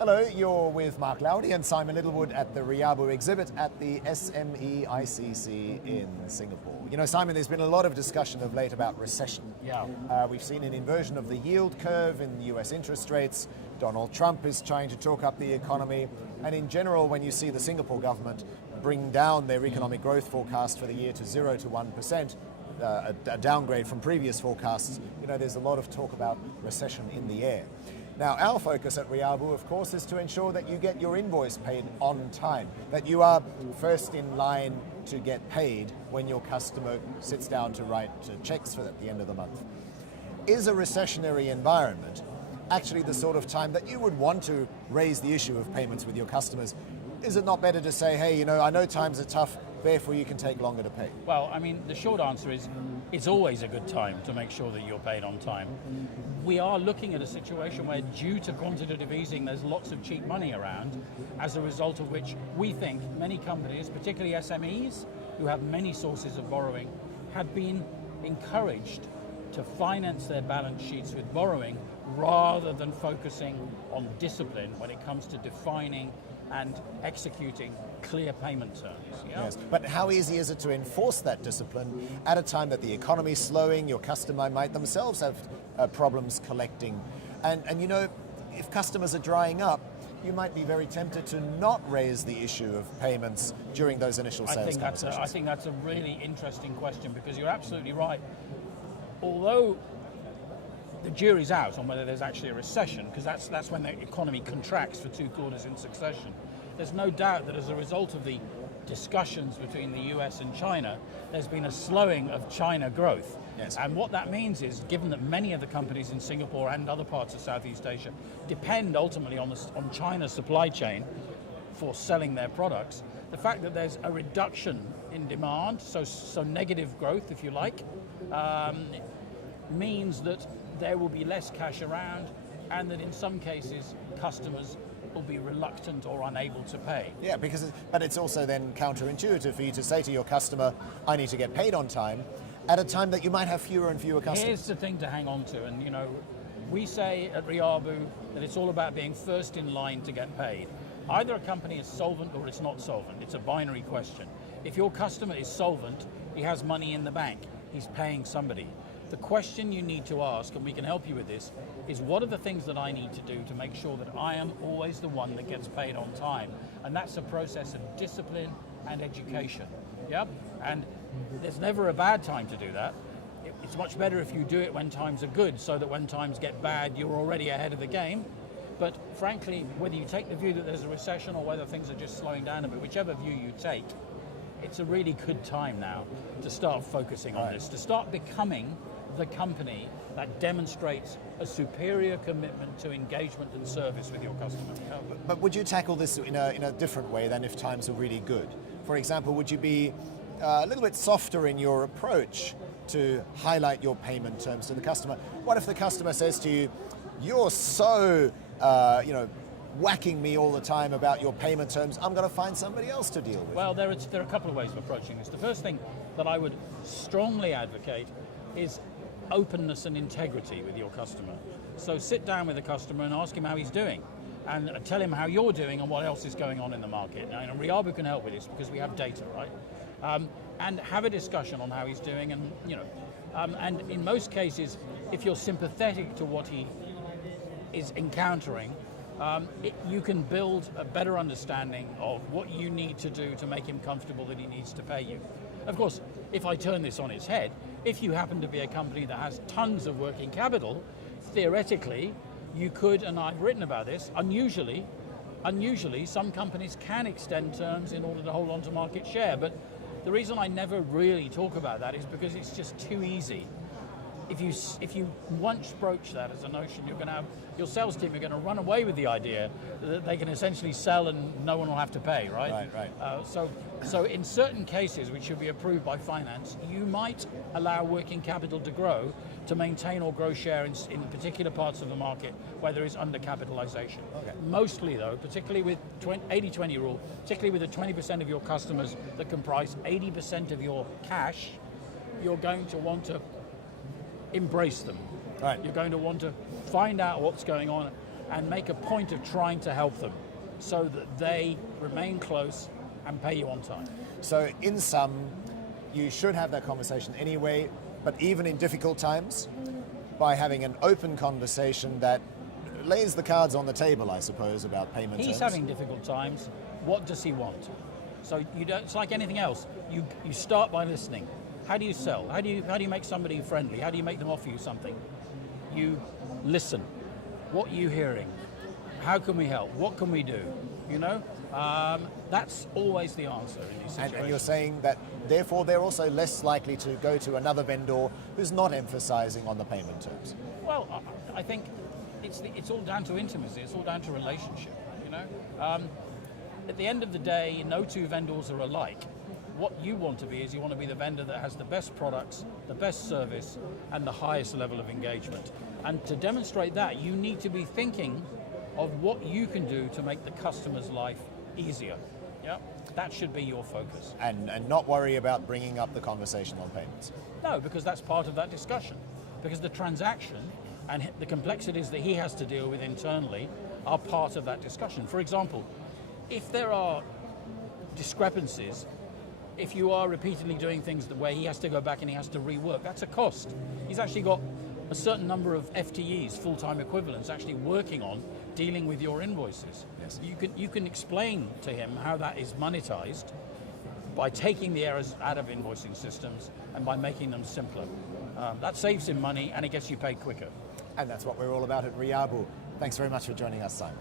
Hello, you're with Mark Laudi and Simon Littlewood at the RIABU exhibit at the SME ICC in Singapore. You know, Simon, there's been a lot of discussion of late about recession. Yeah. We've seen an inversion of the yield curve in US interest rates. Donald Trump is trying to talk up the economy. And in general, when you see the Singapore government bring down their economic growth forecast for the year to 0 to 1%, a downgrade from previous forecasts, you know, there's a lot of talk about recession in the air. Now, our focus at RIABU, of course, is to ensure that you get your invoice paid on time, that you are first in line to get paid when your customer sits down to write checks for at the end of the month. Is a recessionary environment actually the sort of time that you would want to raise the issue of payments with your customers? Is it not better to say, hey, you know, I know times are tough, therefore you can take longer to pay? Well, I mean, the short answer is it's always a good time to make sure that you're paid on time. We are looking at a situation where, due to quantitative easing, there's lots of cheap money around, as a result of which we think many companies, particularly SMEs, who have many sources of borrowing, have been encouraged to finance their balance sheets with borrowing rather than focusing on discipline when it comes to defining and executing clear payment terms. Yeah? Yes, but how easy is it to enforce that discipline at a time that the economy is slowing, your customer might themselves have problems collecting, and you know, if customers are drying up, you might be very tempted to not raise the issue of payments during those initial sales conversations. I think that's a really interesting question, because you're absolutely right. Although the jury's out on whether there's actually a recession, because that's when the economy contracts for 2 quarters in succession. There's no doubt that as a result of the discussions between the US and China, there's been a slowing of China growth. Yes. And what that means is, given that many of the companies in Singapore and other parts of Southeast Asia depend ultimately on China's supply chain for selling their products, the fact that there's a reduction in demand, so negative growth, if you like, means that there will be less cash around, and that in some cases customers will be reluctant or unable to pay. Yeah, but it's also then counterintuitive for you to say to your customer, I need to get paid on time, at a time that you might have fewer and fewer customers. Here's the thing to hang on to, and you know, we say at RIABU that it's all about being first in line to get paid. Either a company is solvent or it's not solvent. It's a binary question. If your customer is solvent, he has money in the bank, he's paying somebody. The question you need to ask, and we can help you with this, is what are the things that I need to do to make sure that I am always the one that gets paid on time? And that's a process of discipline and education. Yep. And there's never a bad time to do that. It's much better if you do it when times are good, so that when times get bad, you're already ahead of the game. But frankly, whether you take the view that there's a recession or whether things are just slowing down a bit, whichever view you take, it's a really good time now to start focusing on this, to start becoming the company that demonstrates a superior commitment to engagement and service with your customer. But would you tackle this in a different way than if times are really good? For example, would you be a little bit softer in your approach to highlight your payment terms to the customer? What if the customer says to you, you're so whacking me all the time about your payment terms, I'm going to find somebody else to deal with? Well, there are a couple of ways of approaching this. The first thing that I would strongly advocate is openness and integrity with your customer. So sit down with the customer and ask him how he's doing, and tell him how you're doing and what else is going on in the market. Now, RIABU can help with this because we have data, right? And have a discussion on how he's doing, and and in most cases, if you're sympathetic to what he is encountering, you can build a better understanding of what you need to do to make him comfortable that he needs to pay you. Of course, if I turn this on its head, if you happen to be a company that has tons of working capital, theoretically, you could, and I've written about this, unusually, some companies can extend terms in order to hold on to market share. But the reason I never really talk about that is because it's just too easy. If you once broach that as a notion, you're going to have your sales team are going to run away with the idea that they can essentially sell and no one will have to pay, right? Right. So in certain cases, which should be approved by finance, you might allow working capital to grow to maintain or grow share in particular parts of the market where there is undercapitalization. Okay. Mostly though, particularly with 80-20 rule, particularly with the 20% of your customers that comprise 80% of your cash, you're going to want to embrace them. Right. You're going to want to find out what's going on and make a point of trying to help them so that they remain close and pay you on time. So in sum, you should have that conversation anyway, but even in difficult times, by having an open conversation that lays the cards on the table, I suppose, about payment terms. He's having difficult times. What does he want? So you don't. It's like anything else. You start by listening. How do you sell? How do you make somebody friendly? How do you make them offer you something? You listen. What are you hearing? How can we help? What can we do? You know, that's always the answer in these situations. And you're saying that, therefore, they're also less likely to go to another vendor who's not emphasizing on the payment terms. Well, I think it's all down to intimacy. It's all down to relationship. You know, at the end of the day, no two vendors are alike. What you want to be is you want to be the vendor that has the best products, the best service, and the highest level of engagement. And to demonstrate that, you need to be thinking of what you can do to make the customer's life easier. Yeah, that should be your focus. And not worry about bringing up the conversation on payments. No, because that's part of that discussion. Because the transaction and the complexities that he has to deal with internally are part of that discussion. For example, if there are discrepancies, if you are repeatedly doing things the way he has to go back and he has to rework, that's a cost. He's actually got a certain number of FTEs, full-time equivalents, actually working on dealing with your invoices. Yes. You can explain to him how that is monetized by taking the errors out of invoicing systems and by making them simpler. That saves him money and it gets you paid quicker. And that's what we're all about at RIABU. Thanks very much for joining us, Simon.